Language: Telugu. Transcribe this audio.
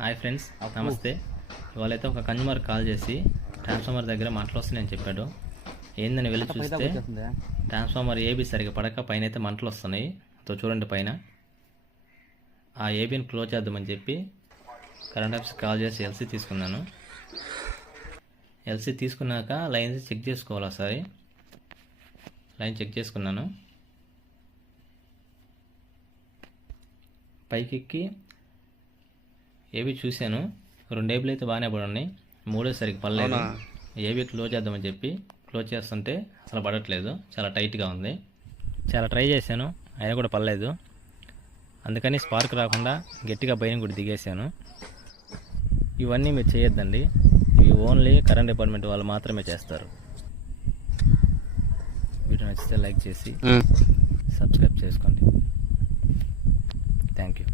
హాయ్ ఫ్రెండ్స్, నమస్తే. ఇవాళ అయితే ఒక కన్జ్యూమర్ కాల్ చేసి ట్రాన్స్ఫార్మర్ దగ్గర మంటలు వస్తున్నాయని చెప్పాడు. ఏందని వెళ్ళి చూస్తే ట్రాన్స్ఫార్మర్ ఏబీ సరిగ్గా పడక పైన అయితే మంటలు వస్తున్నాయి. చూడండి పైన. ఆ ఏబీని క్లోజ్ చేద్దామని చెప్పి కరెంట్ ఆఫీస్ కాల్ చేసి ఎల్సీ తీసుకున్నాను. ఎల్సీ తీసుకున్నాక లైన్ చెక్ చేసుకోవాలి. ఒకసారి లైన్ చెక్ చేసుకున్నాను. పైకి ఎక్కి ఏబీ చూశాను. 2 ఏబీలు అయితే బాగానే పడి ఉన్నాయి, 3 సరిగ్గా పడలేదు. ఏబీ క్లోజ్ చేద్దామని చెప్పి క్లోజ్ చేస్తుంటే అసలు పడట్లేదు, చాలా టైట్గా ఉంది. చాలా ట్రై చేశాను, అయినా కూడా పడలేదు. అందుకని స్పార్క్ రాకుండా గట్టిగా బయట కూడా దిగేశాను. ఇవన్నీ మీరు చేయొద్దండి, ఇవి ఓన్లీ కరెంట్ డిపార్ట్మెంట్ వాళ్ళు మాత్రమే చేస్తారు. వీడియో నచ్చితే లైక్ చేసి సబ్స్క్రైబ్ చేసుకోండి. Thank you.